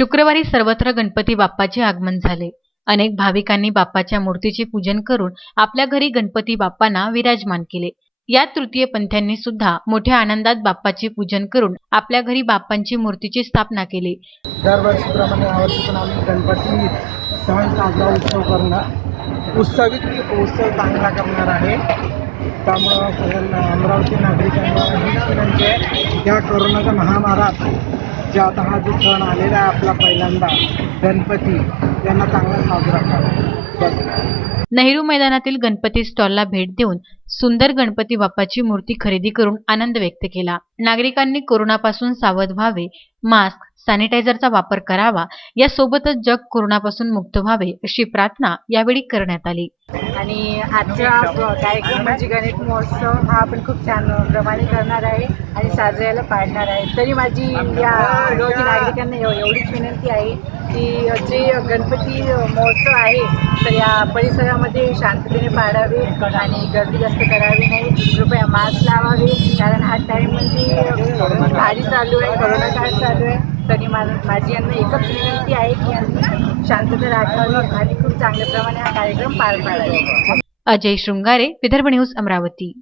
शुक्रवारी सर्वत्र गणपती बाप्पाचे आगमन झाले. अनेक भाविकांनी बाप्पाच्या मूर्तीचे पूजन करून आपल्या घरी गणपती बाप्पांना विराजमान केले. या तृतीय पंथ्यांनी सुद्धा मोठ्या आनंदात बाप्पाचे पूजन करून आपल्या घरी बाप्पांची मूर्तीची स्थापना केली. दरवर्षीप्रमाणे यावर्षी पण आम्ही गणपती सण साजरा उत्सव करणं उत्सवित उत्सव चांगला करणार आहे. त्यामुळं सगळ्यांना अमरावती नागरिकांना विनंती आहे या कोरोनाच्या महामारात जे आता हा जो सण आलेला आहे आपला पहिल्यांदा गणपती यांना चांगला साजरा करा. नेहरू मैदानातील गणपती स्टॉलला भेट देऊन सुंदर गणपती बाप्पाची मूर्ती खरेदी करून आनंद व्यक्त केला. नागरिकांनी कोरोनापासून सावध व्हावे मास्क सॅनिटायझरचा वापर करावा यासोबतच जग कोरोनापासून मुक्त व्हावे अशी प्रार्थना यावेळी करण्यात आली. आणि आजचा कार्यक्रम म्हणजे गणेश महोत्सव हा आपण खूप छान प्रमाणे करणार आहे आणि साजऱ्याला पाडणार आहे. तरी माझी या रोजी नागरिकांना एव- एवढीच विनंती आहे की जे गणपती महोत्सव आहे तर या परिसरामध्ये शांततेने पाडावे आणि गर्दी जास्त करावी नाही. कृपया मास्क लावावे कारण हा टाईम म्हणजे भारी चालू आहे कोरोना काळ चालू आहे. तरी माझी यांना एकच विनंती आहे की यांनी शांतता राखावी आणि खूप चांगल्या प्रमाणे हा कार्यक्रम पार पाडावा. अजय शृंगारे विदर्भ न्यूज अमरावती.